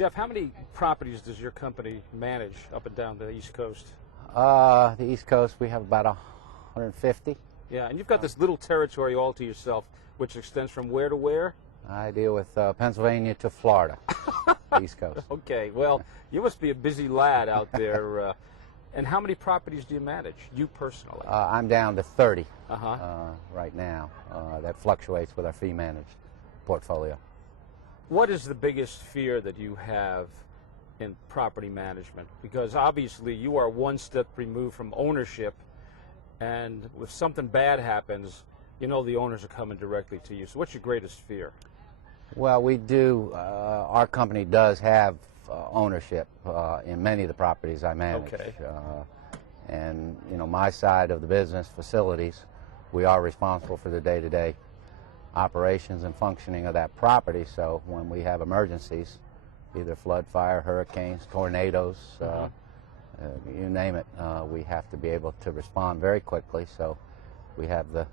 Jeff, how many properties does your company manage up and down the East Coast? The East Coast, we have about 150. Yeah, and you've got this little territory all to yourself, which extends from where to where? I deal with Pennsylvania to Florida, East Coast. Okay, well, you must be a busy lad out there. And how many properties do you manage, you personally? I'm down to 30 right now. That fluctuates with our fee-managed portfolio. What is the biggest fear that you have in property management? Because obviously you are one step removed from ownership, and if something bad happens, you know the owners are coming directly to you. So what's your greatest fear? Well, we do, our company does have ownership in many of the properties I manage. Okay. And, you know, my side of the business, facilities, we are responsible for the day-to-day operations and functioning of that property. So when we have emergencies, either flood, fire, hurricanes, tornadoes, you name it, we have to be able to respond very quickly. So we have the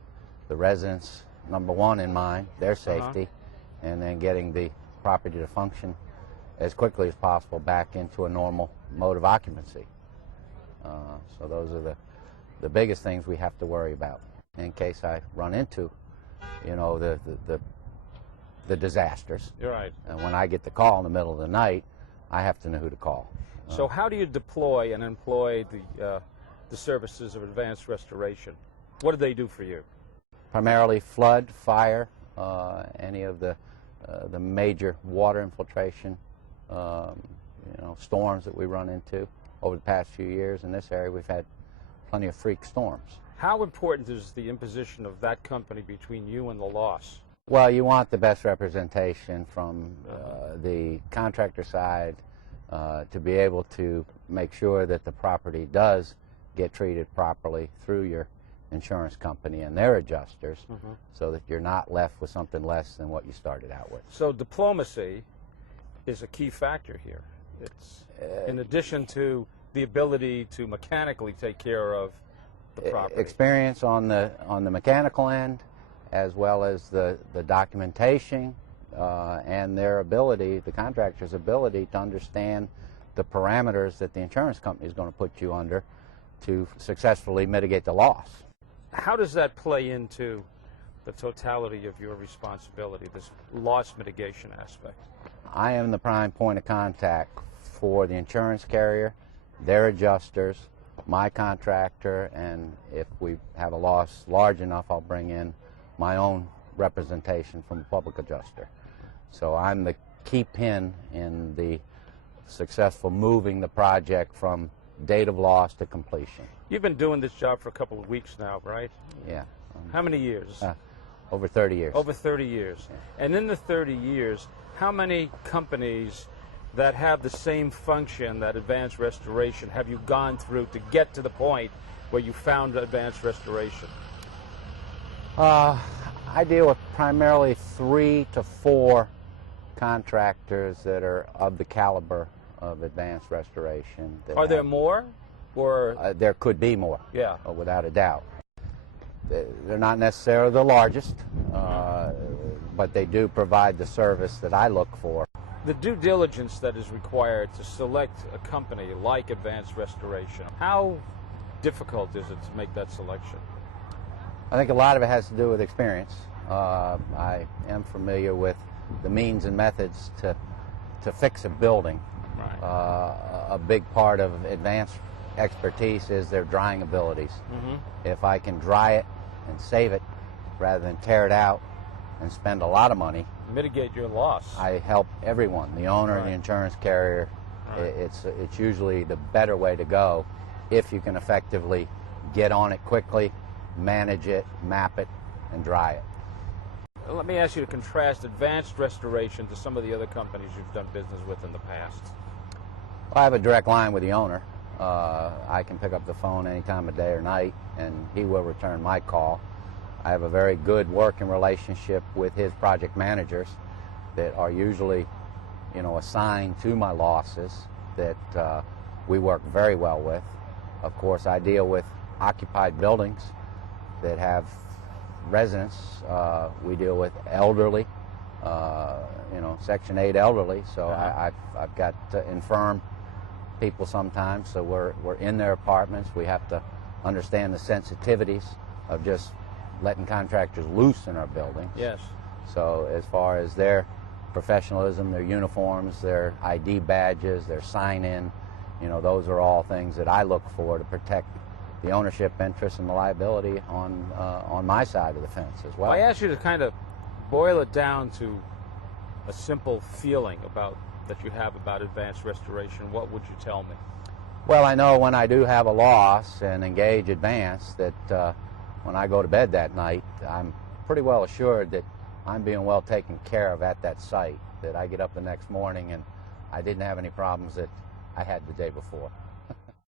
residents, number one in mind, their safety, and then getting the property to function as quickly as possible back into a normal mode of occupancy. So those are the biggest things we have to worry about in case I run into, you know, the disasters. You're right. And when I get the call in the middle of the night, I have to know who to call. So how do you deploy and employ the services of advanced restoration? What do they do for you? Primarily flood, fire, any of the major water infiltration, you know, storms that we run into. Over the past few years in this area, we've had plenty of freak storms. How important is the imposition of that company between you and the loss? Well, you want the best representation from the contractor side to be able to make sure that the property does get treated properly through your insurance company and their adjusters, so that you're not left with something less than what you started out with. So diplomacy is a key factor here. It's in addition to the ability to mechanically take care of the property. Experience on the mechanical end, as well as the documentation and their ability, the contractor's ability to understand the parameters that the insurance company is going to put you under to successfully mitigate the loss. How does that play into the totality of your responsibility, this loss mitigation aspect? I am the prime point of contact for the insurance carrier, their adjusters, my contractor, and if we have a loss large enough, I'll bring in my own representation from a public adjuster. So I'm the key pin in the successful moving the project from date of loss to completion. You've been doing this job for a couple of weeks now, right? Yeah. How many years? Over 30 years. Over 30 years. Yeah. And in the 30 years, how many companies that have the same function, that advanced restoration, have you gone through to get to the point where you found advanced restoration? I deal with primarily 3 to 4 contractors that are of the caliber of advanced restoration. Are there more? Or there could be more, yeah, without a doubt. They're not necessarily the largest, but they do provide the service that I look for. The due diligence that is required to select a company like Advanced Restoration, how difficult is it to make that selection? I think a lot of it has to do with experience. I am familiar with the means and methods to fix a building. Right. A big part of advanced expertise is their drying abilities. If I can dry it and save it rather than tear it out and spend a lot of money, mitigate your loss. I help everyone, the owner Right. and the insurance carrier. Right. It's usually the better way to go if you can effectively get on it quickly, manage it, map it, and dry it. Let me ask you to contrast Advanced Restoration to some of the other companies you've done business with in the past. I have a direct line with the owner. I can pick up the phone any time of day or night, and he will return my call. I have a very good working relationship with his project managers that are usually, you know, assigned to my losses that we work very well with. Of course, I deal with occupied buildings that have residents. We deal with elderly, Section 8 elderly, so Uh-huh. I've got infirm people sometimes, so we're in their apartments. We have to understand the sensitivities of just letting contractors loose in our buildings. Yes. So as far as their professionalism, their uniforms, their ID badges, their sign-in, those are all things that I look for to protect the ownership interest and the liability on my side of the fence as well. I asked you to kind of boil it down to a simple feeling that you have about advanced restoration. What would you tell me? Well, I know when I do have a loss and engage Advance that when I go to bed that night, I'm pretty well assured that I'm being well taken care of at that site, that I get up the next morning and I didn't have any problems that I had the day before.